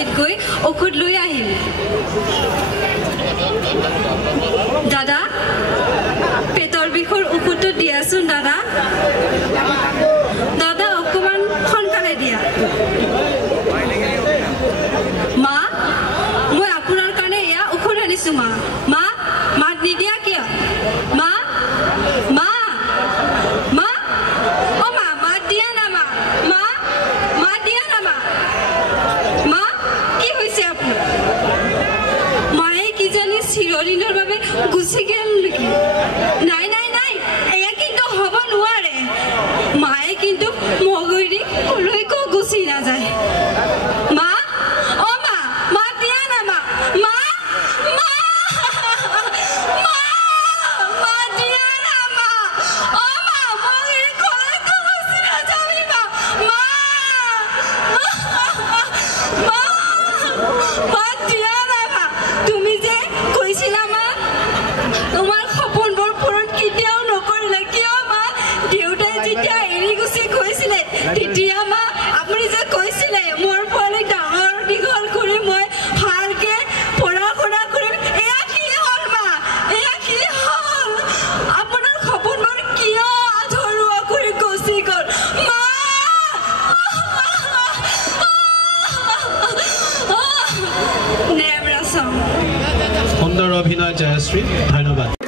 ফাৰ্মাসীত গৈ ঔষধ লৈ আহিম দাদা পেটৰ বিষৰ ঔষধটো দিয়াচোন দাদা দাদা অকমান সোনকালে দিয়া মা মই আপোনাৰ কাৰণে এয়া ঔষধ আনিছো মা মা মাত নিদিয়া কিয় মা মা মা ও মা মাত দিয়া না মা মা মাত দিয়া না মা মা কি হৈছে আপোনাৰ মায়ে কি জানি চিৰদিনৰ বাবে গুচি গেল নেকি নাই নাই নাই এয়া কিন্তু হ'ব নোৱাৰে মায়ে কিন্তু মগৈৰি কলৈকো গুচি নাযায় মা ও মা মাত দিয়া না মা মা মা মা মাত দিয়া না মা ও মা মগৈৰি কলৈকো গুচি নাযাবি মা মা মা মাত দিয়া না মা তুমি যে কৈছিলা মা তোমাৰ সপোনবোৰ পূৰণ কেতিয়াও নকৰিলা কিয় মা দেউতাই যেতিয়া এৰি গুচি গৈছিলে তেতিয়া মা আপুনি যে কৈছিলে মোৰ পোৱালি ডাঙৰ দীঘল কৰি মই ভালকে পঢ়া শুনা কৰিম এয়া কি হ'ল মা এয়া কি হ'ল আপোনাৰ সপোনবোৰ কিয় আধৰুৱা কৰি গুচি গ'ল মা সুন্দৰ অভিনয় জয়শ্ৰী ধন্যবাদ